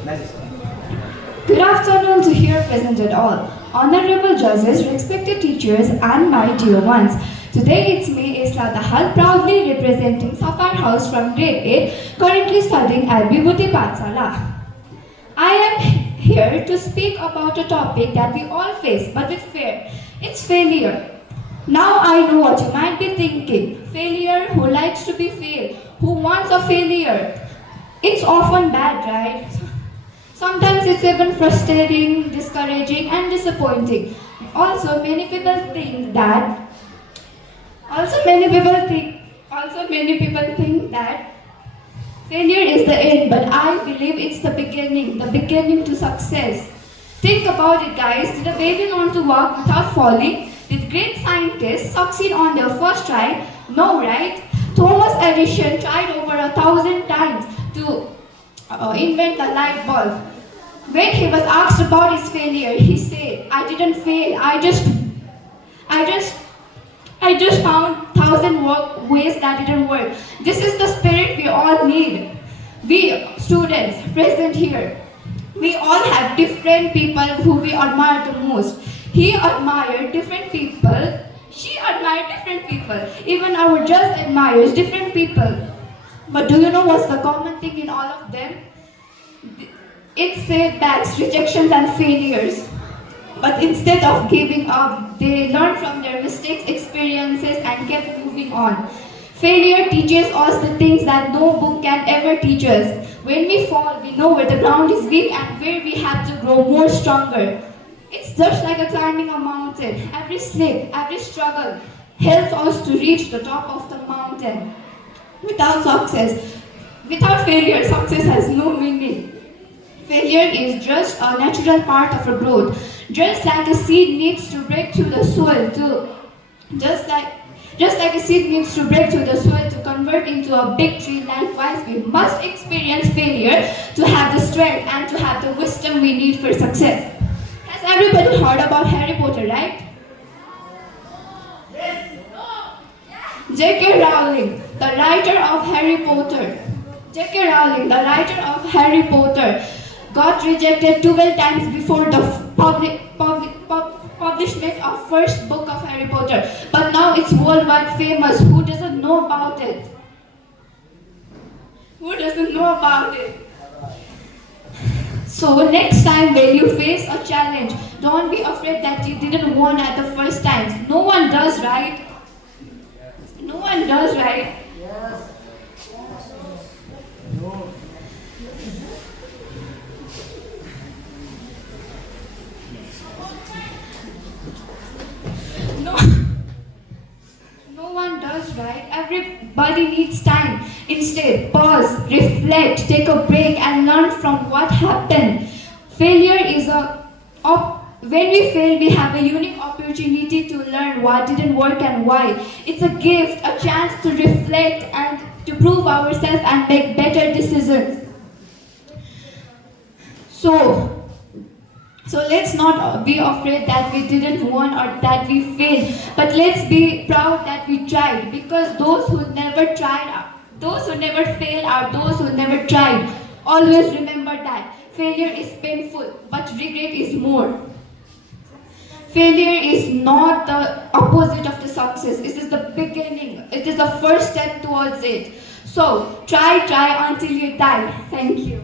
Good afternoon to here present at all. Honorable judges, respected teachers, and my dear ones. Today it's me, Isla Dahal, proudly representing Safar House from grade 8, currently studying at Vibhuti Pathsala. I am here to speak about a topic that we all face, but with fear. It's failure. Now I know what you might be thinking. Failure, who likes to be failed, who wants a failure. It's often bad, right? Sometimes it's even frustrating, discouraging, and disappointing. Also, many people think that. Also, many people think that failure is the end, but I believe it's the beginning to success. Think about it, guys. Did a baby learn to walk without falling? Did great scientists succeed on their first try? No, right? Thomas Edison tried over 1,000 times to invent the light bulb. When he was asked about his failure, he said, "I didn't fail. I just found 1,000 ways that didn't work." This is the spirit we all need. We students present here, we all have different people who we admire the most. He admired different people. She admired different people. Even our judge admires different people. But do you know what's the common thing in all of them? It's setbacks, rejections, and failures. But instead of giving up, they learn from their mistakes, experiences, and kept moving on. Failure teaches us the things that no book can ever teach us. When we fall, we know where the ground is weak and where we have to grow more stronger. It's just like a climbing a mountain. Every slip, every struggle helps us to reach the top of the mountain. Without failure, success has no meaning. Failure is just a natural part of a growth. Just like a seed needs to break through the soil just like a seed needs to break through the soil to convert into a big tree, likewise we must experience failure to have the strength and to have the wisdom we need for success. Has everybody heard about Harry Potter, right? J.K. Rowling, the writer of Harry Potter. J.K. Rowling, the writer of Harry Potter, got rejected 12 times before the publishment of first book of Harry Potter. But now it's worldwide famous. Who doesn't know about it? Who doesn't know about it? So next time when you face a challenge, don't be afraid that you didn't win at the first time. No one does, right? No one does, right? No one does, right? Everybody needs time. Instead, pause, reflect, take a break, and learn from what happened. Failure is when we fail, we have a unique opportunity to learn what didn't work and why. It's a gift, a chance to reflect and to prove ourselves and make better decisions. So let's not be afraid that we didn't win or that we failed, but let's be proud that we tried, because those who never fail are those who never tried. Always remember that failure is painful, but regret is more. Failure is not the opposite of the success. It is the beginning. It is the first step towards it. So try until you die. Thank you.